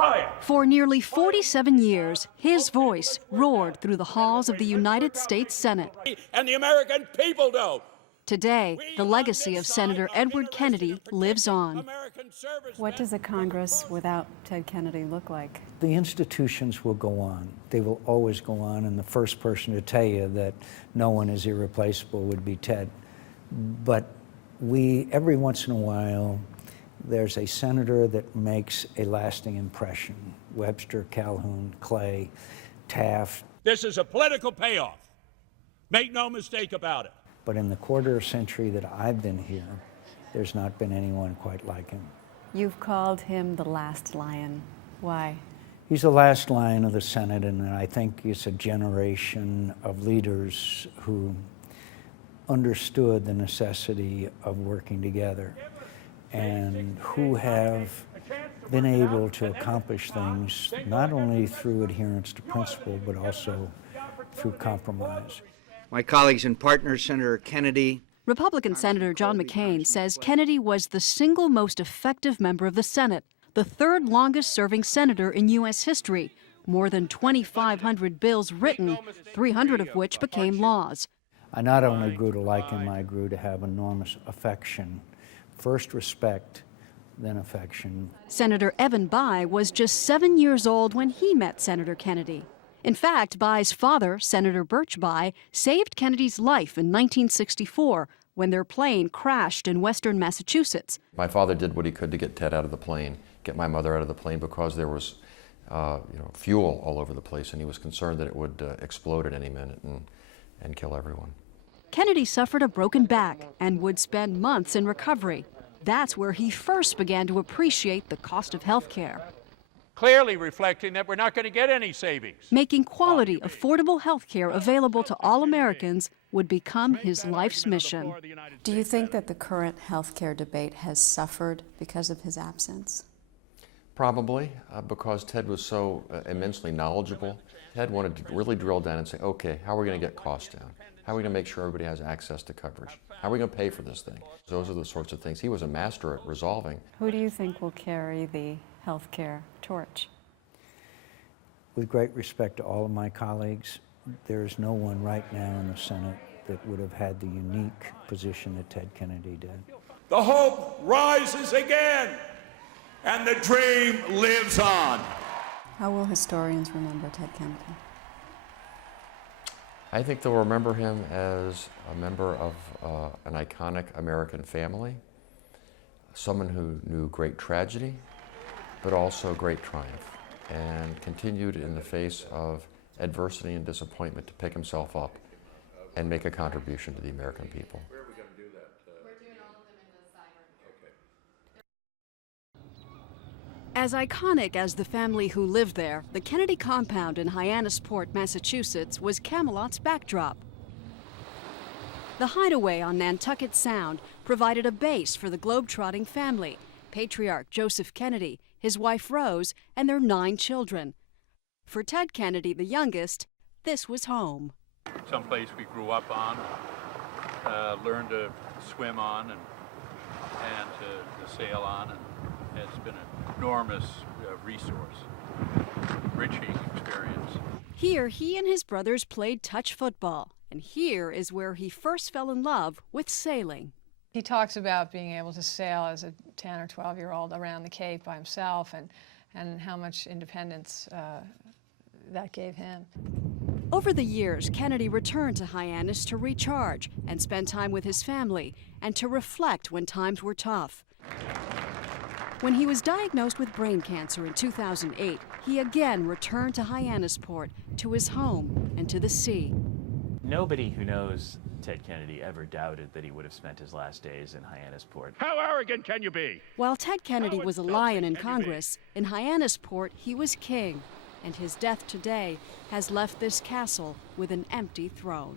Try it. For nearly 47 years, his voice roared through the halls of the United States Senate. And the American people know. Today, the legacy of Senator Edward Kennedy lives on. What does a Congress without Ted Kennedy look like? The institutions will go on. They will always go on, and the first person to tell you that no one is irreplaceable would be Ted. But every once in a while, there's a senator that makes a lasting impression. Webster, Calhoun, Clay, Taft. This is a political payoff. Make no mistake about it. But in the quarter century that I've been here, there's not been anyone quite like him. You've called him the last lion. Why? He's the last lion of the Senate, and I think it's a generation of leaders who understood the necessity of working together and who have been able to accomplish things not only through adherence to principle, but also through compromise. My colleagues and partners, Senator Kennedy. Republican Senator John McCain says Kennedy was the single most effective member of the Senate, the third longest serving senator in U.S. history, more than 2,500 bills written, 300 of which became laws. I not only grew to like him, I grew to have enormous affection. First respect, then affection. Senator Evan Bayh was just 7 years old when he met Senator Kennedy. In fact, Bayh's father, Senator Birch Bayh, saved Kennedy's life in 1964 when their plane crashed in western Massachusetts. My father did what he could to get Ted out of the plane, get my mother out of the plane, because there was fuel all over the place, and he was concerned that it would explode at any minute and kill everyone. Kennedy suffered a broken back and would spend months in recovery. That's where he first began to appreciate the cost of health care. Clearly reflecting that we're not going to get any savings. Making quality, affordable health care available to all Americans would become his life's mission. Do you think that the current health care debate has suffered because of his absence? Probably, because Ted was so immensely knowledgeable. Ted wanted to really drill down and say, okay, how are we going to get costs down? How are we going to make sure everybody has access to coverage? How are we going to pay for this thing? Those are the sorts of things he was a master at resolving. Who do you think will carry the health care torch? With great respect to all of my colleagues, there's no one right now in the Senate that would have had the unique position that Ted Kennedy did. The hope rises again, and the dream lives on. How will historians remember Ted Kennedy? I think they'll remember him as a member of an iconic American family, someone who knew great tragedy, but also great triumph, and continued in the face of adversity and disappointment to pick himself up and make a contribution to the American people. Where are we going to do that? We're doing all of them in the cyber. As iconic as the family who lived there, the Kennedy compound in Hyannisport, Massachusetts, was Camelot's backdrop. The hideaway on Nantucket Sound provided a base for the globe-trotting family, patriarch Joseph Kennedy, his wife Rose, and their 9 children. For Ted Kennedy, the youngest, this was home. Someplace we grew up on, learned to swim on and to sail on, and it's been an enormous resource, enriching experience. Here, he and his brothers played touch football, and here is where he first fell in love with sailing. He talks about being able to sail as a 10 or 12-year-old around the Cape by himself and how much independence that gave him. Over the years, Kennedy returned to Hyannis to recharge and spend time with his family and to reflect when times were tough. When he was diagnosed with brain cancer in 2008, he again returned to Hyannisport, to his home and to the sea. Nobody who knows Ted Kennedy ever doubted that he would have spent his last days in Hyannisport. How arrogant can you be? While Ted Kennedy was a lion in Congress, in Hyannisport he was king, and his death today has left this castle with an empty throne.